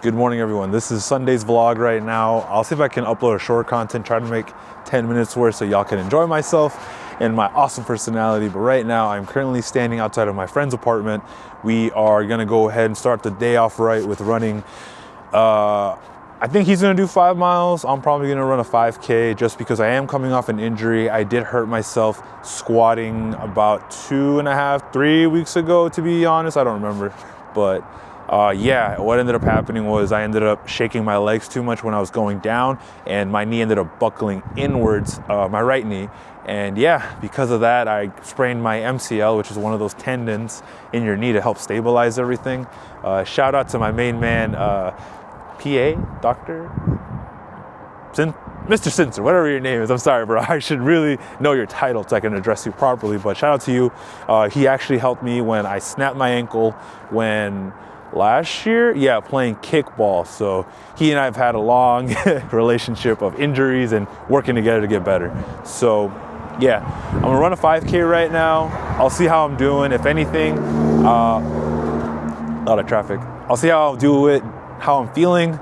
Good morning, everyone. This is Sunday's vlog right now. I'll see if I can upload a short content, try to make 10 minutes worth so y'all can enjoy myself and my awesome personality. But right now, I'm currently standing outside of my friend's apartment. We are gonna go ahead and start the day off right with running. I think he's gonna do 5 miles. I'm probably gonna run a 5K just because I am coming off an injury. I did hurt myself squatting about 2.5, 3 weeks ago, to be honest. I don't remember, but yeah, what ended up happening was I ended up shaking my legs too much when I was going down, and my knee ended up buckling inwards, my right knee. And yeah, because of that, I sprained my MCL, which is one of those tendons in your knee to help stabilize everything. Shout out to my main man, PA, Dr. Mr. Sincer, whatever your name is. I'm sorry, bro. I should really know your title so I can address you properly, but shout out to you. He actually helped me when I snapped my ankle when last year, yeah, playing kickball. So he and I have had a long relationship of injuries and working together to get better. So yeah, I'm gonna run a 5K right now. I'll see how I'm doing. If anything, a lot of traffic. I'll see how I'll do it, how I'm feeling.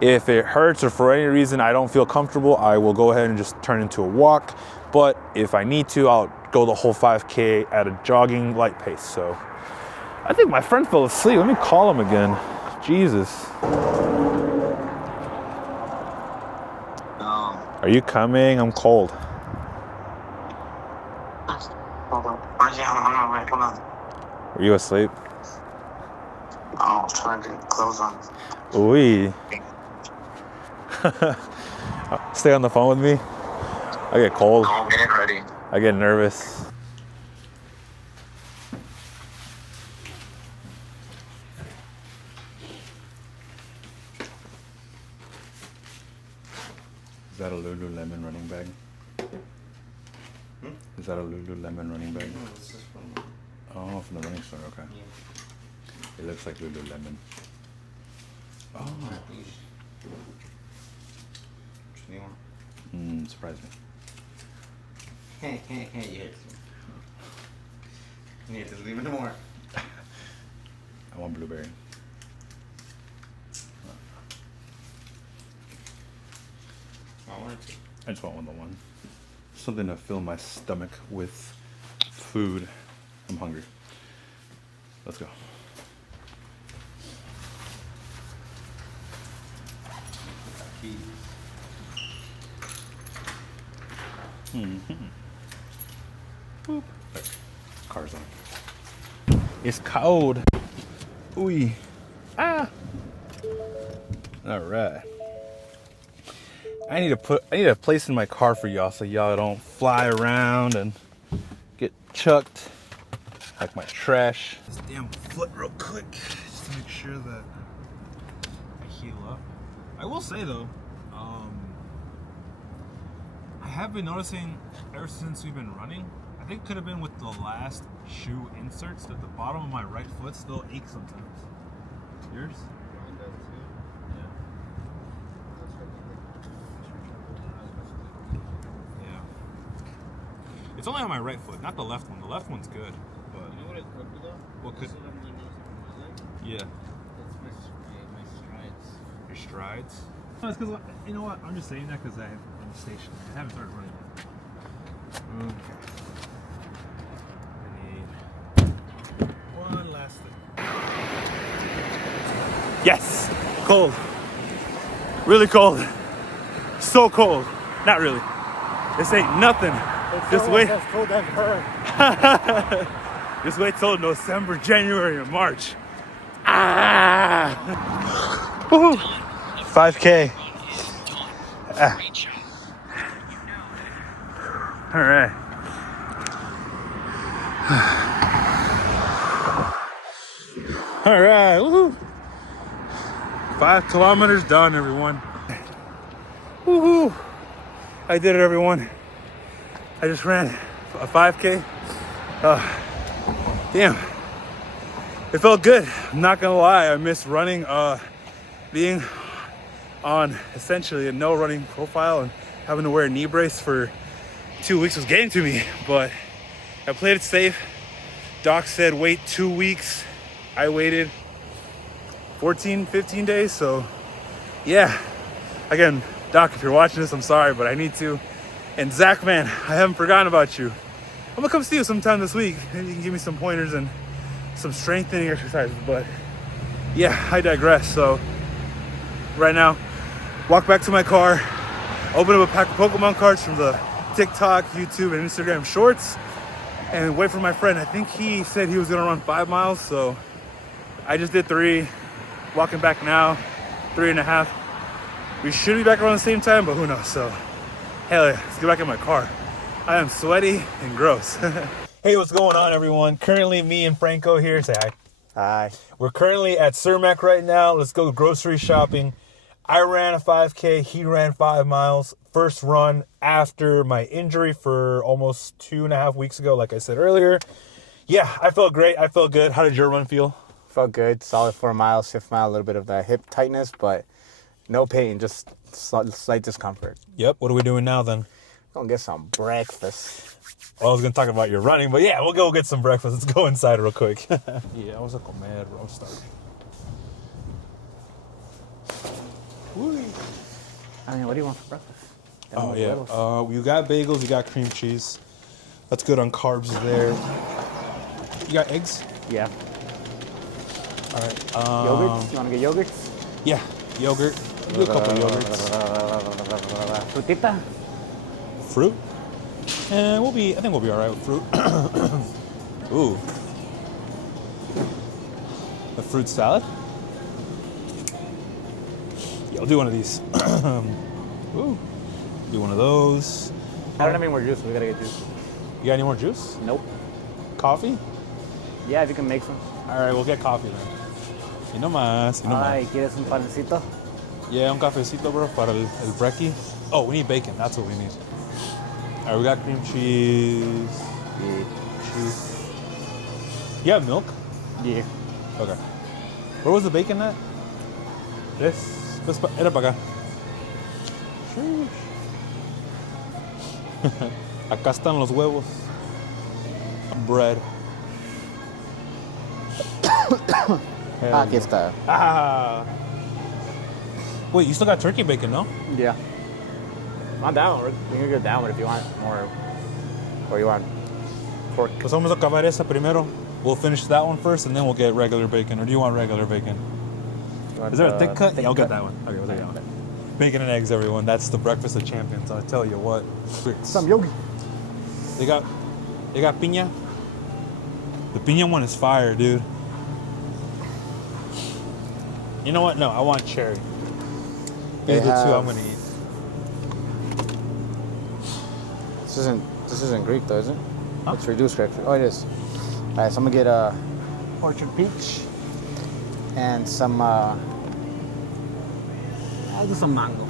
If it hurts or for any reason I don't feel comfortable, I will go ahead and just turn into a walk. But if I need to, I'll go the whole 5K at a jogging light pace. So I think my friend fell asleep. Let me call him again. Jesus. Are you coming? I'm cold. Yeah, I'm on my way. Hold on. Were you asleep? I was trying to get clothes on. Ooh. Stay on the phone with me. I get cold. I'm getting ready. I get nervous. Is that a Lululemon running bag? Is that a Lululemon running bag? No, this is from... Oh, from the running store, okay. Yeah. It looks like Lululemon. Oh. Which one you want? Surprise me. Yes. Yeah, just leave it more. I want blueberry. I wanted to. I just want one. Something to fill my stomach with food. I'm hungry. Let's go. Keys. Boop. There. Car's on. It's cold. Ooh. Ah. All right. I need a place in my car for y'all so y'all don't fly around and get chucked like my trash. This damn foot real quick just to make sure that I heal up. I will say though, I have been noticing ever since we've been running, I think it could have been with the last shoe inserts, that the bottom of my right foot still aches sometimes. Yours? Mine does too. Yeah. Yeah. It's only on my right foot, not the left one. The left one's good, but You know what it could be though? what could? This is what I'm noticing on my leg. Yeah. That's my strides. Your strides. No, it's because you know what? I'm just saying that because I'm stationary. I haven't started running yet. Okay. I need one last thing. Yes! Cold. Really cold. So cold. Not really. This ain't nothing. Just wait. Cold as her. Just wait till December, January, and March. Ah! Woo-hoo. 5K. Ah. All right. All right. Woo-hoo. 5 kilometers done, everyone. Woohoo! I did it, everyone. I just ran a 5K. Damn. It felt good. I'm not gonna lie. I missed running. Being on essentially a no running profile and having to wear a knee brace for 2 weeks was getting to me, but I played it safe. Doc said wait 2 weeks. I waited 14, 15 days. So yeah, again, Doc, if you're watching this, I'm sorry, but I need to. And Zach, man, I haven't forgotten about you. I'm gonna come see you sometime this week. Maybe you can give me some pointers and some strengthening exercises. But yeah, I digress. So right now, walk back to my car, open up a pack of Pokemon cards from the TikTok, YouTube, and Instagram shorts, and wait for my friend. I think he said he was gonna run 5 miles, so I just did 3. Walking back now, 3.5. We should be back around the same time, but who knows? So hell yeah, let's get back in my car. I am sweaty and gross. Hey, what's going on, everyone? Currently, me and Franco here. Say hi. Hi. We're currently at Cermak right now. Let's go grocery shopping. I ran a 5K. He ran 5 miles. First run after my injury for almost 2.5 weeks ago, like I said earlier. Yeah, I felt great. I felt good. How did your run feel? Felt good. Solid 4 miles, 5th mile, a little bit of that hip tightness, but no pain, just slight discomfort. Yep. What are we doing now then? Gonna get some breakfast. Well, I was going to talk about your running, but yeah, we'll go get some breakfast. Let's go inside real quick. Yeah, I was a comer, roast. I mean, what do you want for breakfast? Oh, yeah. You got bagels, you got cream cheese. That's good on carbs there. You got eggs? Yeah. All right. Yogurts? You want to get yogurts? Yeah, yogurt. Do a couple yogurts. Frutita? Fruit? And I think we'll be all right with fruit. Ooh. A fruit salad? Yeah, I'll do one of these. Ooh. Do one of those. I don't have any more juice. We gotta get juice. You got any more juice? Nope. Coffee? Yeah, if you can make some. All right, we'll get coffee then. Y no más, y no Ay, más. ¿quieres un panecito? Yeah, un cafecito, bro, para el brekkie. Oh, we need bacon. That's what we need. All right, we got cream cheese. Yeah. Cheese. You have milk? Yeah. Okay. Where was the bacon at? This. Era para acá. Acá están los huevos. Bread. Aquí está. Ah. Wait, you still got turkey bacon, no? Yeah. Not that one. You can go that one if you want more. Or you want pork. Pues vamos a acabar esa primero. We'll finish that one first, and then we'll get regular bacon. Or do you want regular bacon? You want Is there a the thick cut? thick Yeah, I'll get cut? that one. Okay, we'll take that one. Bacon and eggs, everyone. That's the breakfast of champions. I tell you what. Some yogi. They got piña. The piña one is fire, dude. You know what? No, I want cherry. These are the two I'm gonna eat. This isn't Greek though, is it? Huh? It's reduced grapefruit. Oh, it is. All right, so I'm gonna get a orchard peach and some. I'll do some mango.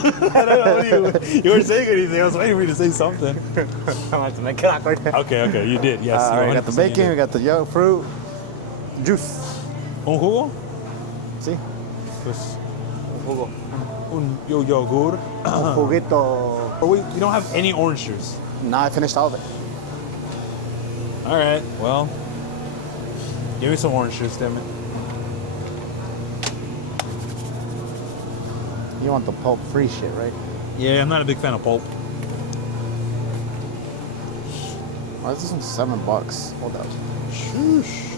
I don't know you weren't saying anything. I was waiting for you to say something. I wanted to make it awkward. Okay, you did. Yes. All right, we got the 100% you bacon, did. we got the yogurt, fruit, juice. Un jugo? See? Pues, un yogur. Un juguito. Or we don't have any orange juice. Nah, I finished all of it. All right. Well, give me some orange juice, damn it. You want the pulp-free shit, right? Yeah, I'm not a big fan of pulp. Oh, this one's $7. Hold up. Shoosh.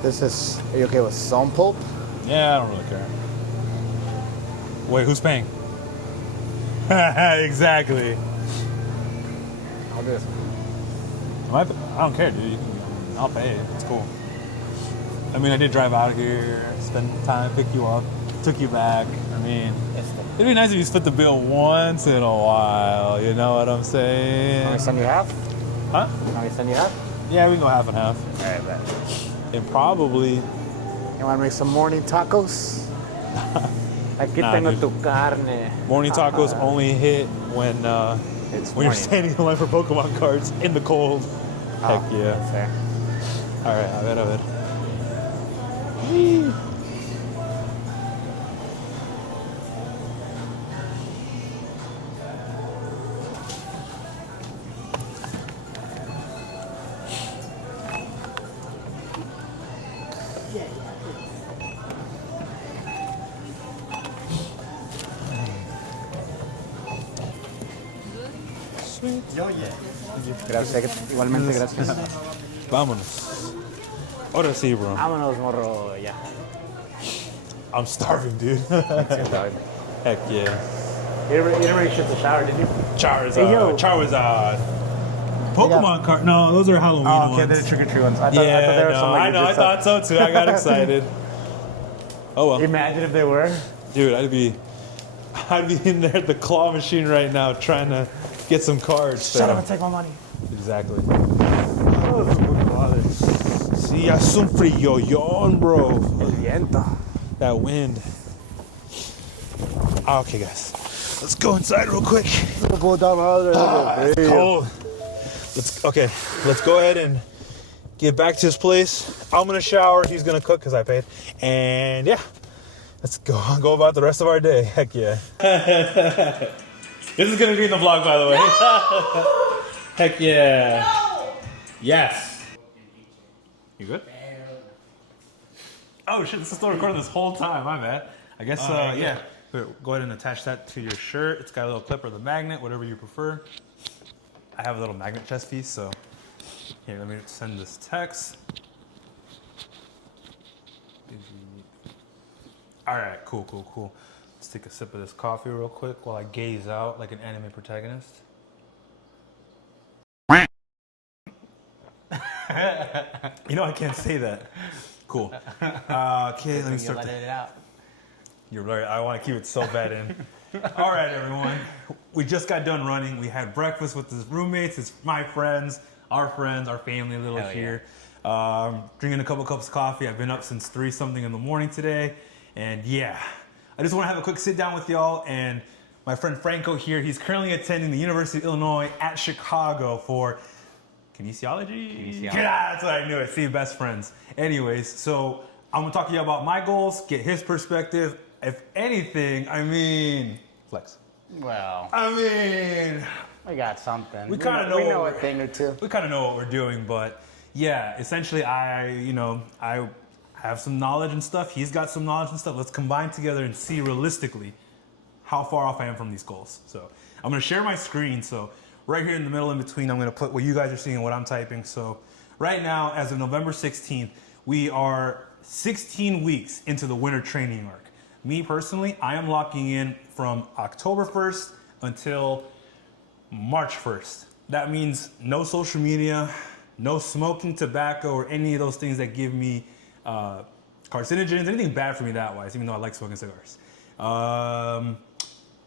This is. Are you okay with some pulp? Yeah, I don't really care. Wait, who's paying? Exactly. I'll do this. I don't care, dude. I'll pay it. It's cool. I mean, I did drive out here, spend time, pick you up, took you back. I mean, it'd be nice if you split the bill once in a while. You know what I'm saying? Want me to send you half? Huh? Want me to send you half? Yeah, we can go half and half. All right, bet. And probably. You want to make some morning tacos? Aquí Nah, tengo dude. tu carne. Morning tacos only hit when It's when you're morning. standing in line for Pokemon cards in the cold. Heck yeah. That's fair. All right, a ver. me? Gracias. Igualmente, gracias. Vámonos. Ahora sí, bro. Vámonos, morro. Ya. I'm starving, dude. Heck yeah. You didn't really shit the shower, did you? Charizard. Hey, yo. Charizard. Pokemon card. No, those are Halloween Oh, okay, ones. they're the trick or treat ones. I thought Yeah, they were no, some like I know. I legit stuff. thought so too. I got excited. Oh well, Imagine if they were. dude, I'd be in there at the claw machine right now trying to get some cards. Shut up and take my money. Exactly. Oh, it's a good father. See, hace un friollón, bro. El viento. That wind. Okay, guys, let's go inside real quick. It's Cold. Let's go ahead and get back to his place. I'm gonna shower. He's gonna cook because I paid. And yeah, let's go about the rest of our day. Heck yeah. This is gonna be in the vlog, by the way. No! Heck yeah. No! Yes. You good? Oh shit, this is still recording this whole time. My bad. I guess yeah. Go ahead and attach that to your shirt. It's got a little clip or the magnet, whatever you prefer. I have a little magnet chest piece, so here, let me send this text. All right, cool. Let's take a sip of this coffee real quick while I gaze out like an anime protagonist. You know, I can't say that. Cool. Okay, let me start. Let it out. You're right. I want to keep it so bad in. All right, everyone. We just got done running. We had breakfast with his roommates, my friends, our family a little Hell here. Drinking a couple cups of coffee. I've been up since 3-something in the morning today. And yeah, I just want to have a quick sit down with y'all. And my friend Franco here, he's currently attending the University of Illinois at Chicago for kinesiology? Yeah, that's what I knew. See, best friends. Anyways, so I'm going to talk to you about my goals, get his perspective. If anything, I mean, flex. Well, I mean, we got something. We kind of know. We know a thing or two. We kind of know what we're doing, but yeah, essentially, I have some knowledge and stuff. He's got some knowledge and stuff. Let's combine together and see realistically how far off I am from these goals. So I'm gonna share my screen. So right here in the middle, in between, I'm gonna put what you guys are seeing and what I'm typing. So right now, as of November 16th, we are 16 weeks into the winter training arc. Me personally, I am locking in from October 1st until March 1st. That means no social media, no smoking tobacco or any of those things that give me carcinogens, anything bad for me that wise, even though I like smoking cigars. Yeah,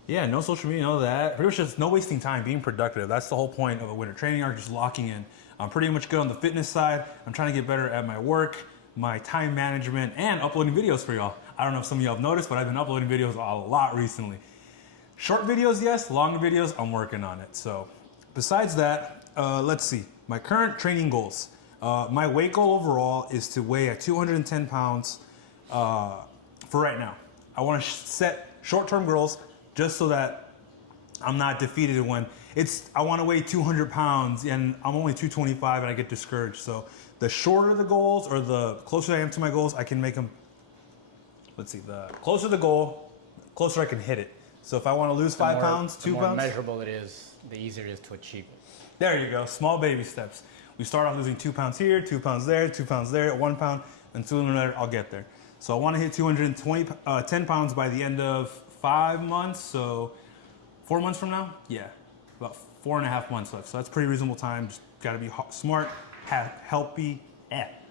no social media, none of that. Pretty much just no wasting time, being productive. That's the whole point of a winter training arc, just locking in. I'm pretty much good on the fitness side. I'm trying to get better at my work, my time management, and uploading videos for y'all. I don't know if some of y'all have noticed, but I've been uploading videos a lot recently. Short videos, yes. Longer videos, I'm working on it. So besides that, let's see. My current training goals. My weight goal overall is to weigh at 210 pounds for right now. I want to set short-term goals just so that I'm not defeated when I want to weigh 200 pounds and I'm only 225 and I get discouraged. So the shorter the goals or the closer I am to my goals, I can make them. Let's see, the closer the goal, the closer I can hit it. So if I want to lose 5 pounds, 2 The more pounds. measurable it is, the easier it is to achieve it. There you go, small baby steps. We start off losing 2 pounds here, 2 pounds there, 2 pounds there, 1 pound, and sooner or later I'll get there. So I want to hit 10 pounds by the end of 5 months, so 4 months from now? Yeah, about 4.5 months left. So that's pretty reasonable time. Just gotta be smart,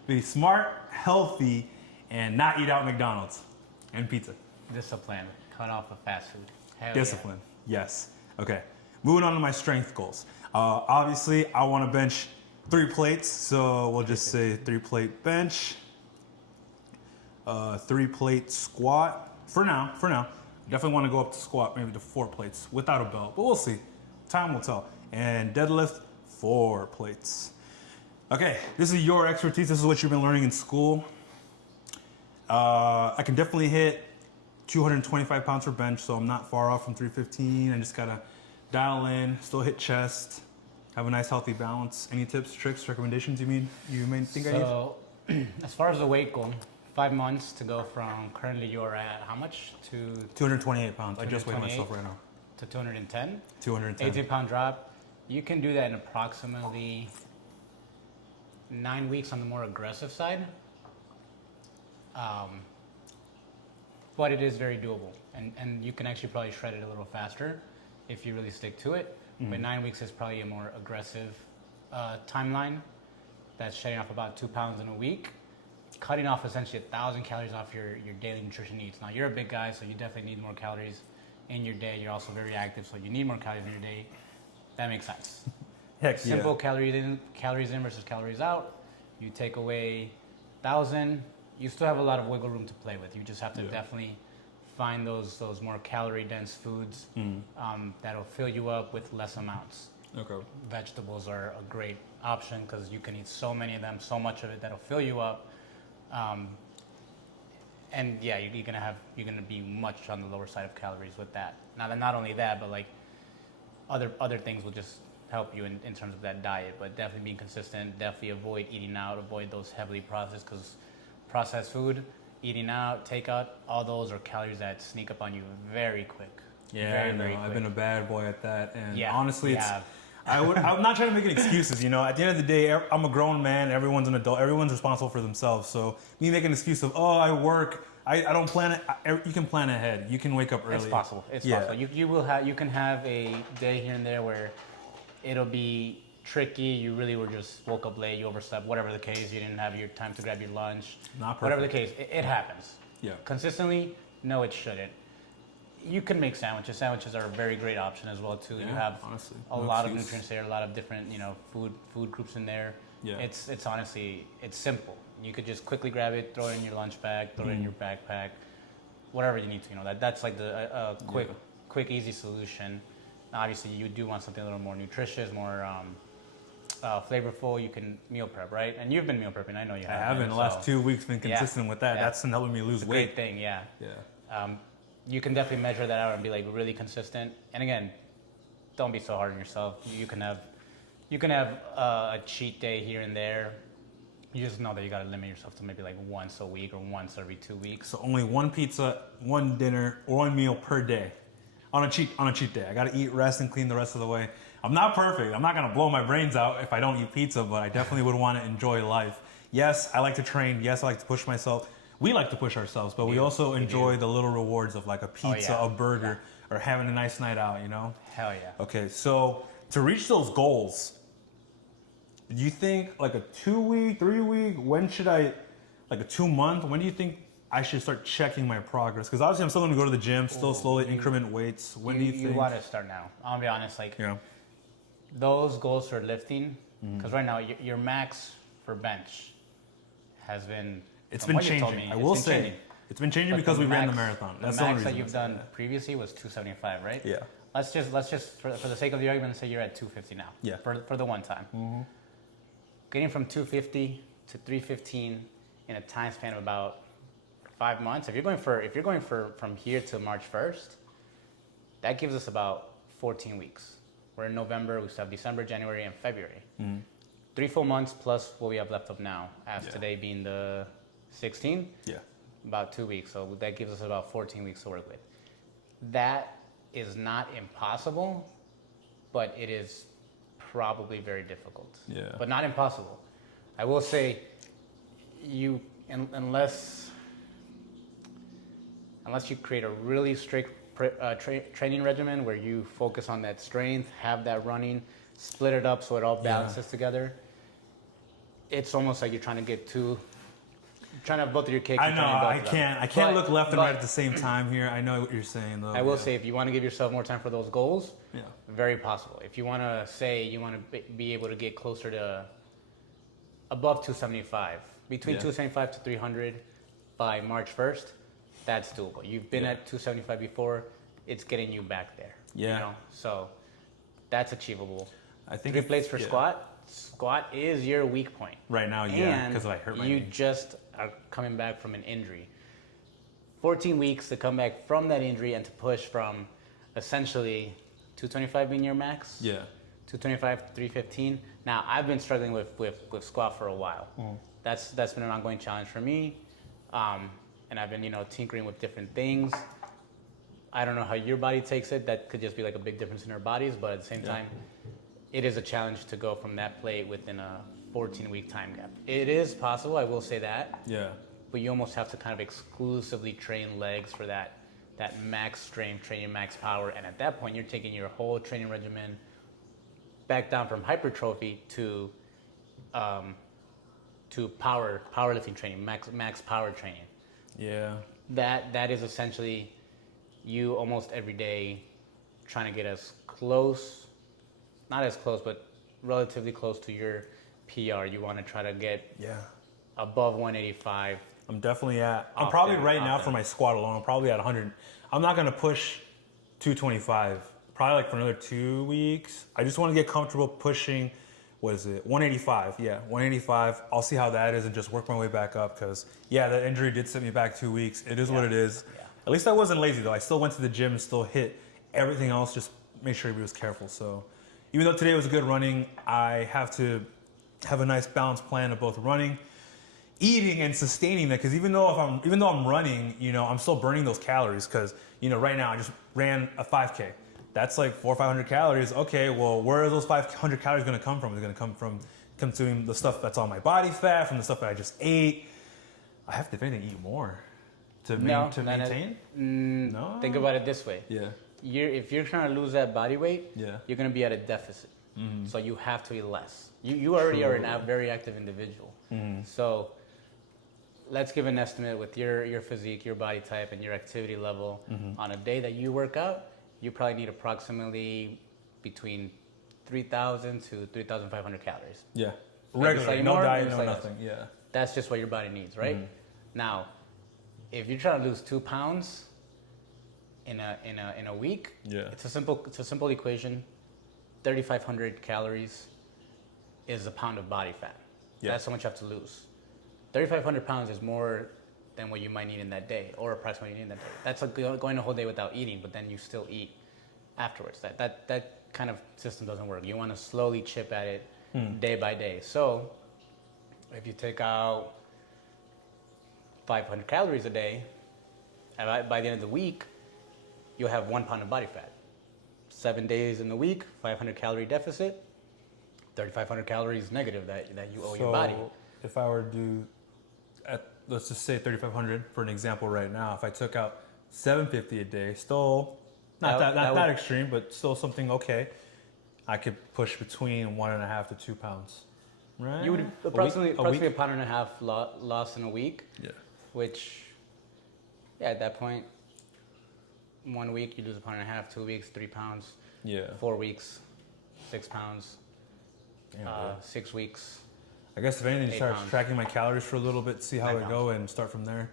be smart, healthy, and not eat out at McDonald's and pizza. Discipline, cut off the fast food. Hell Discipline, yes. Okay, moving on to my strength goals. Obviously, I want to bench 3 plates, so we'll just say 3-plate bench, 3-plate squat. For now. Definitely want to go up to squat, maybe to 4 plates without a belt, but we'll see. Time will tell. And deadlift, 4 plates. Okay, this is your expertise. This is what you've been learning in school. I can definitely hit 225 pounds for bench, so I'm not far off from 315. I just gotta dial in, still hit chest, have a nice healthy balance. Any tips, tricks, recommendations you may think I need? So, as far as the weight goal, 5 months to go from currently you're at how much to 228 pounds. I just weighed myself right now. to 210? 210. 18-pound drop. You can do that in approximately 9 weeks on the more aggressive side. But it is very doable. And you can actually probably shred it a little faster if you really stick to it. But 9 weeks is probably a more aggressive timeline. That's shedding off about 2 pounds in a week, cutting off essentially 1,000 calories off your daily nutrition needs. Now, you're a big guy, so you definitely need more calories in your day. You're also very active, so you need more calories in your day. That makes sense. Heck Simple calories in versus calories out. You take away 1,000, you still have a lot of wiggle room to play with. You just have to definitely find those more calorie dense foods that'll fill you up with less amounts. Okay. Vegetables are a great option because you can eat so many of them, so much of it that'll fill you up. And yeah, you're gonna be much on the lower side of calories with that. Not only that, but like other things will just help you in terms of that diet. But definitely being consistent. Definitely avoid eating out. Avoid those heavily processed, because processed food, eating out, takeout, all those are calories that sneak up on you very quick. Yeah, very, I know. very I've quick. been a bad boy at that, and Yeah, honestly, you it's. have. I'm not trying to make any excuses, you know. At the end of the day, I'm a grown man. Everyone's an adult. Everyone's responsible for themselves. So me making an excuse of, oh, I work, I don't plan it. You can plan ahead. You can wake up early. It's possible. It's possible. You can have a day here and there where it'll be tricky. You really were just woke up late. You overslept. Whatever the case, you didn't have your time to grab your lunch. Not perfect. Whatever the case, it happens. Yeah. Consistently, no, it shouldn't. You can make sandwiches. Sandwiches are a very great option as well too. Yeah, You have honestly, a no lot of excuse. nutrients there, a lot of different food groups in there. Yeah. It's honestly simple. You could just quickly grab it, throw it in your lunch bag, throw it in your backpack, whatever you need to. That's like the quick easy solution. Now, obviously, you do want something a little more nutritious, more flavorful. You can meal prep, right? And you've been meal prepping. I know you have. I haven't. The last 2 weeks been consistent with that. Yeah. That's been helping me lose It's a weight. great thing, yeah. Yeah. You can definitely measure that out and be like really consistent. And again, don't be so hard on yourself. You can have a cheat day here and there. You just know that you got to limit yourself to maybe like once a week or once every 2 weeks. So only one pizza, one dinner, or one meal per day. On a cheat day. I gotta eat, rest, and clean the rest of the way. I'm not perfect. I'm not gonna blow my brains out if I don't eat pizza, but I definitely would want to enjoy life. Yes, I like to train. Yes, I like to push myself. We like to push ourselves, but we also enjoy the little rewards of like a pizza, yeah. a burger, or having a nice night out, you know? Hell yeah. Okay, so to reach those goals, do you think like a 2 week, 3 week, like a 2 month, when do you think I should start checking my progress? Because obviously I'm still gonna go to the gym, still slowly increment weights. When do you think? You want to start now. I'll be honest, like Yeah. those goals for lifting, because right now your max for bench has been. It's from been what you told changing. me, I it's will been say changing. it's been changing But because we ran the max- marathon. That's the the only max that reason you've I said done that. previously was 275, right? Yeah. Let's just for the sake of the argument, say you're at 250 now. Yeah. For the one time. Getting from 250 to 315 in a time span of about 5 months. If you're going for from here to March 1st, that gives us about 14 weeks. We're in November. We still have December, January, and February. 3 full months plus what we have left of now. As Yeah. today being the 16th. Yeah. About 2 weeks, so that gives us about 14 weeks to work with. That is not impossible, but it is probably very difficult. Yeah. But not impossible. I will say, unless you create a really strict training regimen where you focus on that strength, have that running, split it up so it all balances together. It's almost like you're trying to have both of your cake. I and know. trying to I both of can't. them. I can't But- look left and but right at the same time here. I know what you're saying, though. I will yeah. say, if you want to give yourself more time for those goals, Yeah. very possible. If you want to say you want to be able to get closer to above 275, between Yeah. 275 to 300 by March 1st, that's doable. You've been Yeah. at 275 before, it's getting you back there. Yeah. So that's achievable. I think 3 if- plates for yeah. squat. Squat is your weak point. Right now, yeah, And 'cause I hurt my you knee. just are coming back from an injury. 14 weeks to come back from that injury and to push from essentially 225 being your max. Yeah. 225 to 315. Now, I've been struggling with squat for a while. That's been an ongoing challenge for me. And I've been, tinkering with different things. I don't know how your body takes it. That could just be like a big difference in our bodies, but at the same time, it is a challenge to go from that plate within a 14-week time gap. It is possible, I will say that. Yeah. But you almost have to kind of exclusively train legs for that max strength, training max power, and at that point you're taking your whole training regimen back down from hypertrophy to powerlifting training, max power training. Yeah. That is essentially you almost every day trying to get as close, not as close, but relatively close to your PR. You want to try to get above 185. I'm definitely at. I'm Off probably there, right off now there. for my squat alone. I'm probably at 100. I'm not gonna push 225. Probably like for another 2 weeks. I just want to get comfortable pushing. What is it? 185. Yeah, 185. I'll see how that is and just work my way back up. Because that injury did set me back 2 weeks. It is what it is. Yeah. At least I wasn't lazy though. I still went to the gym and still hit everything else. Just make sure everybody was careful. So even though today was good running, I have to have a nice balanced plan of both running, eating, and sustaining that. Because even though I'm running, I'm still burning those calories. Because right now I just ran a 5K. That's like 400 or 500 calories. Okay, well, where are those 500 calories going to come from? It's going to come from consuming the stuff that's on my body fat, from the stuff that I just ate. I have to, if anything, eat more to maintain. No. Think about it this way. Yeah. If you're trying to lose that body weight, Yeah. you're going to be at a deficit. So you have to eat less. You already are a very active individual. So let's give an estimate with your physique, your body type, and your activity level. On a day that you work out, you probably need approximately between 3,000 to 3,500 calories. Yeah. Maybe Regular, slightly no more, diet, maybe no slightly nothing. Yeah. That's just what your body needs, right? Now, if you're trying to lose 2 pounds in a week, Yeah. it's a simple equation. 3,500 calories is a pound of body fat. Yeah. That's how much you have to lose. 3,500 pounds is more than what you might need in that day, or approximately what you need in that day. That's like going a whole day without eating, but then you still eat afterwards. That kind of system doesn't work. You want to slowly chip at it day by day. So if you take out 500 calories a day, by the end of the week, you'll have 1 pound of body fat. 7 days in the week, 500 calorie deficit, 3,500 calories negative that you owe your body. If I were to do, let's just say 3,500 for an example right now, if I took out 750 a day, still not that extreme, but still something okay, I could push between 1.5 to 2 pounds. Right? You would approximately a pound and a half loss in a week. Yeah. Which, at that point, 1 week you lose a pound and a half, 2 weeks 3 pounds, Yeah. 4 weeks 6 pounds, Damn, bro. 6 weeks. I guess if anything, just 8 start pounds. tracking my calories for a little bit, see how 9 I pounds. go, and start from there.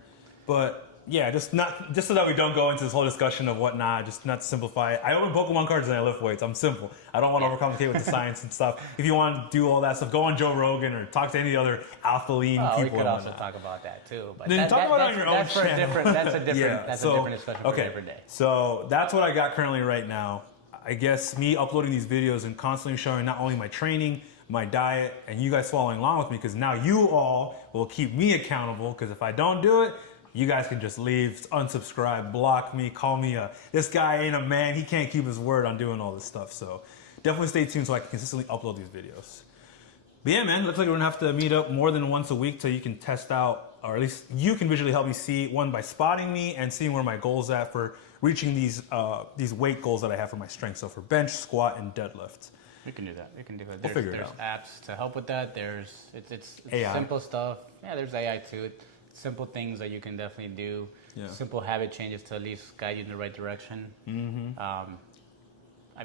But yeah, just so that we don't go into this whole discussion of whatnot, just not to simplify it. I open Pokemon cards and I lift weights. I'm simple. I don't want to overcomplicate with the science and stuff. If you want to do all that stuff, go on Joe Rogan or talk to any other alpha lean Oh, we people. could and also whatnot. talk about that too. But Then talk about it on your own that's for a channel. different. That's a different. Yeah, That's so, a different discussion for a different day. So that's what I got currently right now. I guess me uploading these videos and constantly showing not only my training, my diet, and you guys following along with me, because now you all will keep me accountable, because if I don't do it, you guys can just leave, unsubscribe, block me, call me this guy ain't a man, he can't keep his word on doing all this stuff. So definitely stay tuned so I can consistently upload these videos. But yeah, man, looks like we're gonna have to meet up more than once a week till you can test out, or at least you can visually help me see, one, by spotting me and seeing where my goals at for reaching these weight goals that I have for my strength. So for bench, squat, and deadlift. We can do that. We can do that. We'll figure it There's out. apps to help with that. It's AI. simple stuff. Yeah, there's AI to it. Simple things that you can definitely do. Yeah. Simple habit changes to at least guide you in the right direction. I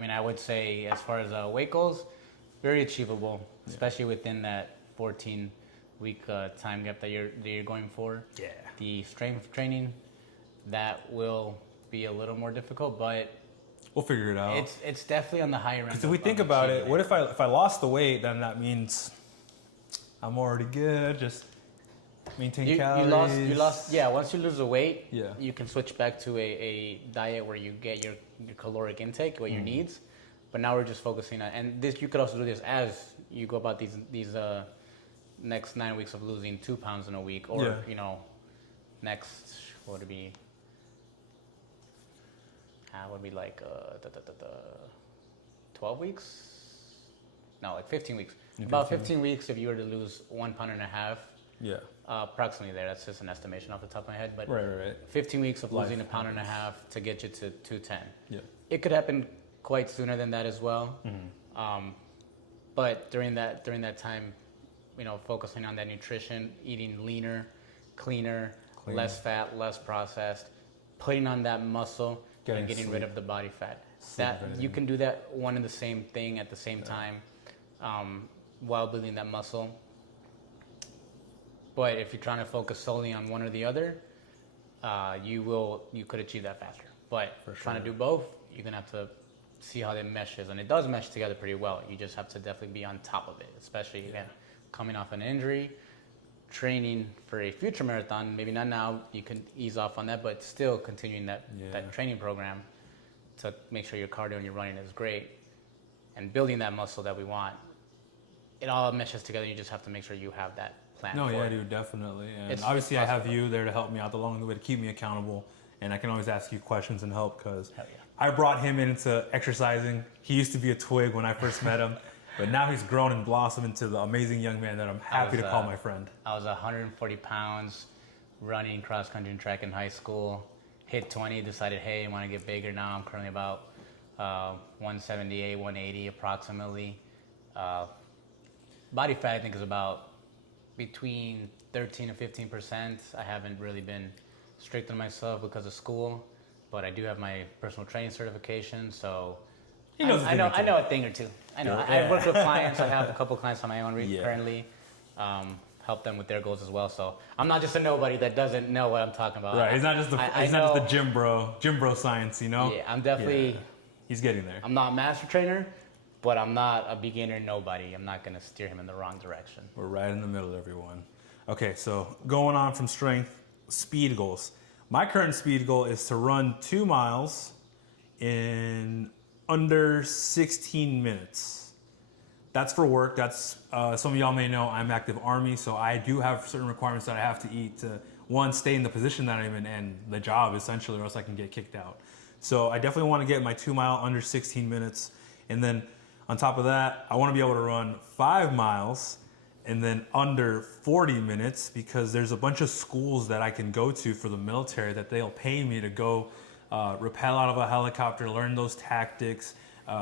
mean, I would say as far as weight goals, very achievable, especially within that 14-week time gap that you're going for. Yeah. The strength training, that will be a little more difficult, but We'll figure it out. it's definitely on the higher end. Because if we think about it, what if I lost the weight, then that means I'm already good, just maintain calories. You lost. Yeah, once you lose the weight, Yeah. you can switch back to a diet where you get your caloric intake, what your needs. But now we're just focusing on, and this you could also do this as you go about these next 9 weeks of losing 2 pounds in a week, or Yeah. next what would it be? Would be like 12 weeks. no, like 15 weeks. About 15 weeks if you were to lose 1.5 pounds. Yeah. Approximately there. That's just an estimation off the top of my head. But Right. 15 weeks of losing 1.5 pounds to get you to 210. Yeah. It could happen quite sooner than that as well. But during that time, focusing on that nutrition, eating leaner, cleaner, less fat, less processed, putting on that muscle, and getting rid of the body fat. That you can do that one and the same thing at the same time, while building that muscle. But if you're trying to focus solely on one or the other, you could achieve that faster. But trying to do both, you're gonna have to see how that meshes, and it does mesh together pretty well. You just have to definitely be on top of it, especially again coming off an injury, training for a future marathon. Maybe not now, you can ease off on that, but still continuing that training program to make sure your cardio and your running is great, and building that muscle that we want. It all meshes together. You just have to make sure you have that plan. No, for yeah, it. dude, definitely. And It's obviously, I have possible. you there to help me out along the way to keep me accountable, and I can always ask you questions and help because Hell yeah. I brought him into exercising. He used to be a twig when I first met him, but now he's grown and blossomed into the amazing young man that I'm happy to call my friend. I was 140 pounds, running cross country and track in high school. Hit 20, decided, hey, I want to get bigger now. I'm currently about 178, 180 approximately. Body fat, I think, is about between 13 and 15%. I haven't really been strict on myself because of school, but I do have my personal training certification, so He knows a I thing know or two. I know a thing or two. I know. Yeah. I work with clients. I have a couple clients on my own Yeah. currently. Help them with their goals as well. So I'm not just a nobody that doesn't know what I'm talking about. Right, he's not just I not just know- the gym bro science, you know? Yeah, I'm definitely. Yeah. He's getting there. I'm not a master trainer, but I'm not a beginner nobody. I'm not gonna steer him in the wrong direction. We're right in the middle, everyone. Okay, so going on from strength, speed goals. My current speed goal is to run 2 miles in under 16 minutes. That's for work. That's some of y'all may know I'm active Army, so I do have certain requirements that I have to eat to, one, stay in the position that I'm in and the job essentially, or else I can get kicked out. So I definitely want to get my 2 mile under 16 minutes. And then on top of that, I want to be able to run 5 miles and then under 40 minutes because there's a bunch of schools that I can go to for the military that they'll pay me to go rappel out of a helicopter, learn those tactics,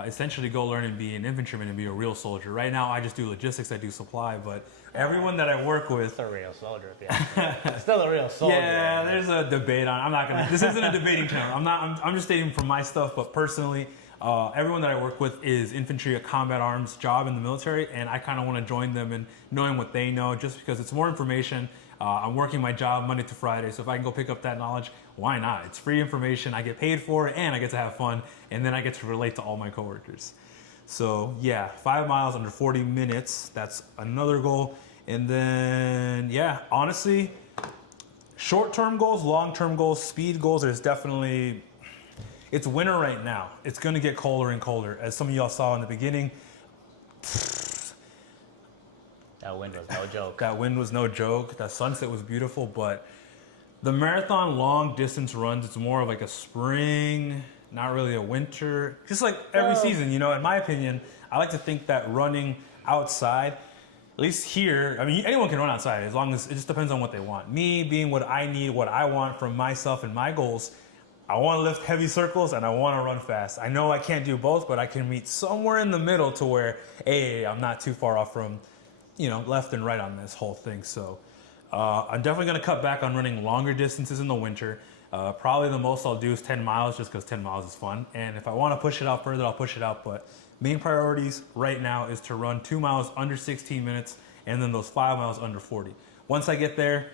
essentially go learn and be an infantryman and be a real soldier. Right now, I just do logistics, I do supply, but everyone that I work with, It's a real soldier, yeah. Still a real soldier. yeah, there's a debate on. I'm not gonna. This isn't a debating channel. I'm just stating from my stuff. But personally, everyone that I work with is infantry, a combat arms job in the military, and I kind of want to join them in knowing what they know, just because it's more information. I'm working my job Monday to Friday, so if I can go pick up that knowledge, why not? It's free information. I get paid for it, and I get to have fun, and then I get to relate to all my coworkers. So yeah, 5 miles under 40 minutes. That's another goal. And then yeah, honestly, short-term goals, long-term goals, speed goals. There's definitely. It's winter right now. It's gonna get colder and colder, as some of y'all saw in the beginning. That wind was no joke. That wind was no joke. That sunset was beautiful, but the marathon long distance runs, it's more of like a spring, not really a winter. Just like every season, you know, in my opinion, I like to think that running outside, at least here, I mean, anyone can run outside as long as it just depends on what they want. Me being what I need, what I want from myself and my goals, I want to lift heavy circles and I want to run fast. I know I can't do both, but I can meet somewhere in the middle to where, hey, I'm not too far off from, you know, left and right on this whole thing. So I'm definitely going to cut back on running longer distances in the winter. Probably the most I'll do is 10 miles just because 10 miles is fun. And if I want to push it out further, I'll push it out. But main priorities right now is to run 2 miles under 16 minutes and then those 5 miles under 40. Once I get there,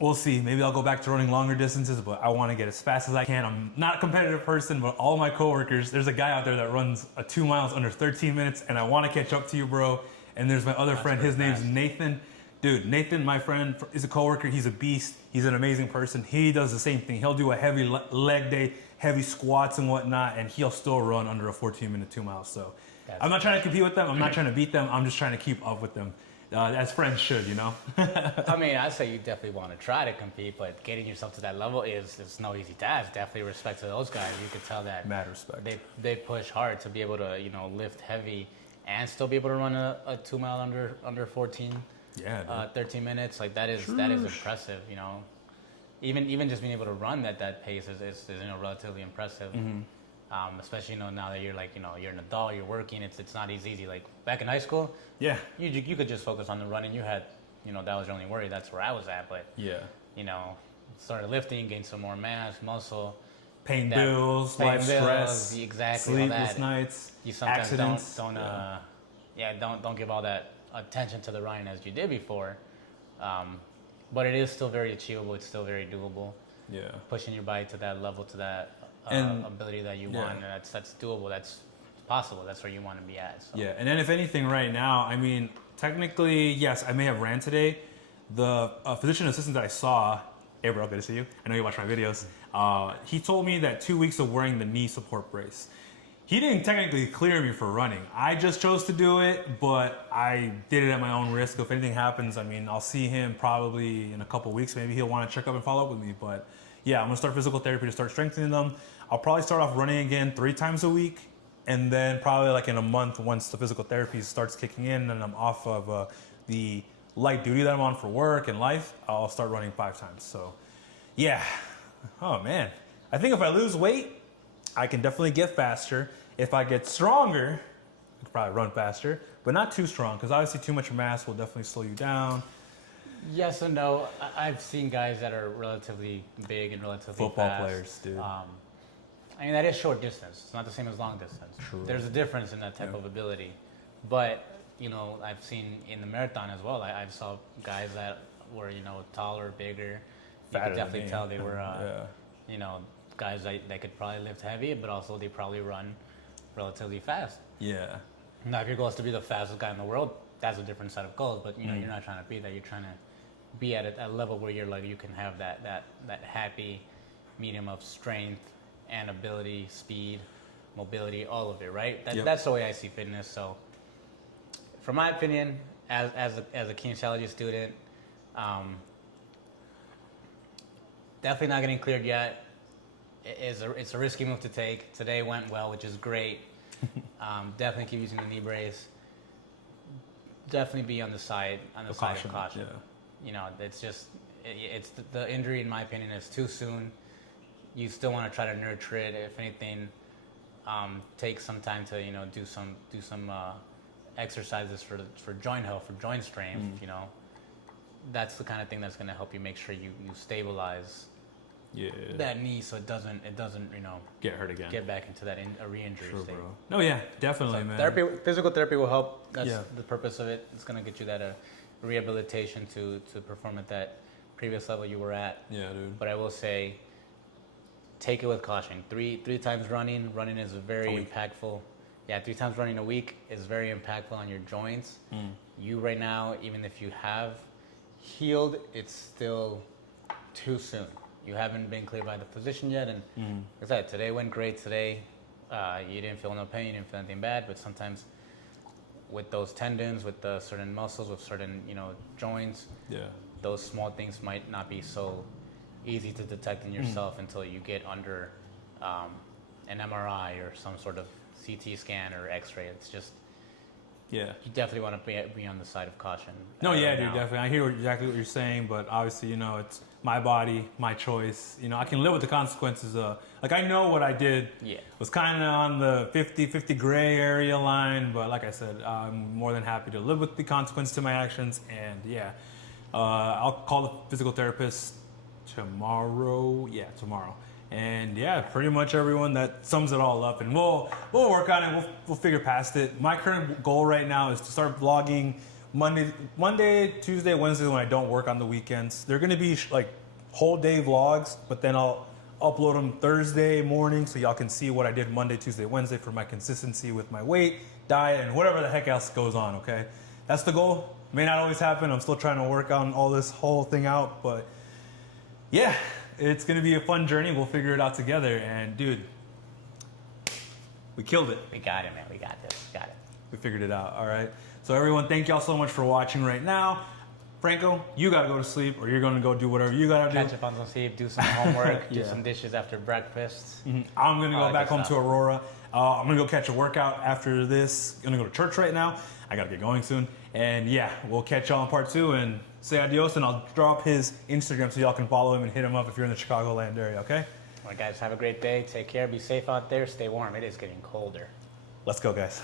we'll see. Maybe I'll go back to running longer distances, but I want to get as fast as I can. I'm not a competitive person, but all my coworkers, there's a guy out there that runs a 2 miles under 13 minutes, and I want to catch up to you, bro. And there's my other friend. His name's Nathan. Dude, Nathan, my friend, is a coworker. He's a beast. He's an amazing person. He does the same thing. He'll do a heavy leg day, heavy squats and whatnot, and he'll still run under a 14-minute 2 miles. So I'm not trying to compete with them. I'm not trying to beat them. I'm just trying to keep up with them. As friends should, you know? I mean, I'd say you definitely want to try to compete, but getting yourself to that level is no easy task. Definitely respect to those guys. You could tell that Mad respect. they push hard to be able to, you know, lift heavy and still be able to run a 2 mile under 14, Yeah, dude. 13 minutes. Like that is impressive. You know, even just being able to run that pace is relatively impressive. Especially now that you're you're an adult, you're working. It's not as easy. Like back in high school, Yeah. you could just focus on the running. You had that was your only worry. That's where I was at. But Yeah. Started lifting, gained some more mass, muscle. Paying That- bills, paying life bills, stress, exactly, all sleepless that. nights, You sometimes accidents. don't give all that attention to the running as you did before. But it is still very achievable. It's still very doable. Yeah. Pushing your body to that level, to that And- ability that you yeah. want, and that's doable. That's possible. That's where you want to be at. So. Yeah, and then if anything, right now, I mean, technically, yes, I may have ran today. The physician assistant that I saw, hey bro, good to see you. I know you watch my videos. He told me that 2 weeks of wearing the knee support brace. He didn't technically clear me for running. I just chose to do it, but I did it at my own risk. If anything happens, I mean, I'll see him probably in a couple weeks. Maybe he'll want to check up and follow up with me. But yeah, I'm gonna start physical therapy to start strengthening them. I'll probably start off running again 3 times a week. And then probably like in a month, once the physical therapy starts kicking in and I'm off of the light duty that I'm on for work and life, I'll start running 5 times. So yeah, oh man. I think if I lose weight, I can definitely get faster. If I get stronger, I could probably run faster, but not too strong because obviously too much mass will definitely slow you down. Yes and no. I've seen guys that are relatively big and relatively Football fast. players, dude. I mean, that is short distance. It's not the same as long distance. True. There's a difference in that type of ability. But, I've seen in the marathon as well, I saw guys that were, taller, bigger. You Fatter could than definitely me. tell they were, Yeah. guys that could probably lift heavy, but also they probably run relatively fast. Yeah. Now, if your goal is to be the fastest guy in the world, that's a different set of goals. But you're not trying to be that. You're trying to be at a level where you're like you can have that happy medium of strength and ability, speed, mobility, all of it. Right. Yep. That's the way I see fitness. So, from my opinion, as a kinesiology student, definitely not getting cleared yet. It's a risky move to take. Today went well, which is great. Definitely keep using the knee brace. Definitely be on the side of caution. Yeah. It's just it's the injury, in my opinion, is too soon. You still want to try to nurture it. If anything, take some time to do some exercises for joint health, for joint strength. That's the kind of thing that's going to help you make sure you stabilize Yeah. that knee so it doesn't Get hurt again. get back into that a re-injury True, state. bro. No, yeah, definitely, man. Physical therapy will help. That's Yeah. the purpose of it. It's going to get you that rehabilitation to perform at that previous level you were at. Yeah, dude. But I will say, take it with caution. Three times running is very impactful. Yeah, 3 times running a week is very impactful on your joints. You right now, even if you have healed, it's still too soon. You haven't been cleared by the physician yet, and like I said, today went great. Today, you didn't feel no pain, you didn't feel anything bad. But sometimes, with those tendons, with the certain muscles, with certain joints, Yeah. those small things might not be so easy to detect in yourself until you get under an MRI or some sort of CT scan or X-ray. It's just Yeah. you definitely want to be on the side of caution. No, yeah, right dude, now. definitely. I hear exactly what you're saying, but obviously, it's my body, my choice. I can live with the consequences. Like, I know what I did Yeah. was kind of on the 50-50 gray area line, but like I said, I'm more than happy to live with the consequences to my actions. And yeah, I'll call the physical therapist tomorrow. Yeah, tomorrow. And yeah, pretty much everyone, that sums it all up. And we'll work on it. We'll figure past it. My current goal right now is to start vlogging Monday, Tuesday, Wednesday when I don't work on the weekends. They're gonna be like whole day vlogs, but then I'll upload them Thursday morning so y'all can see what I did Monday, Tuesday, Wednesday for my consistency with my weight, diet, and whatever the heck else goes on. Okay, that's the goal. May not always happen. I'm still trying to work on all this whole thing out, but yeah. It's gonna be a fun journey. We'll figure it out together. And dude, we killed it. We got it, man. We got this. Got it. We figured it out. All right. So everyone, thank y'all so much for watching right now. Franco, you gotta go to sleep, or you're gonna go do whatever you gotta Catch do. up on some sleep, do some homework, do Yeah. some dishes after breakfast. I'm gonna go All that back good home to stuff. Aurora. I'm gonna go catch a workout after this. Gonna go to church right now. I gotta get going soon. And yeah, we'll catch y'all in part 2 and say adios. And I'll drop his Instagram so y'all can follow him and hit him up if you're in the Chicagoland area. Okay? All right, guys, have a great day. Take care. Be safe out there. Stay warm. It is getting colder. Let's go, guys.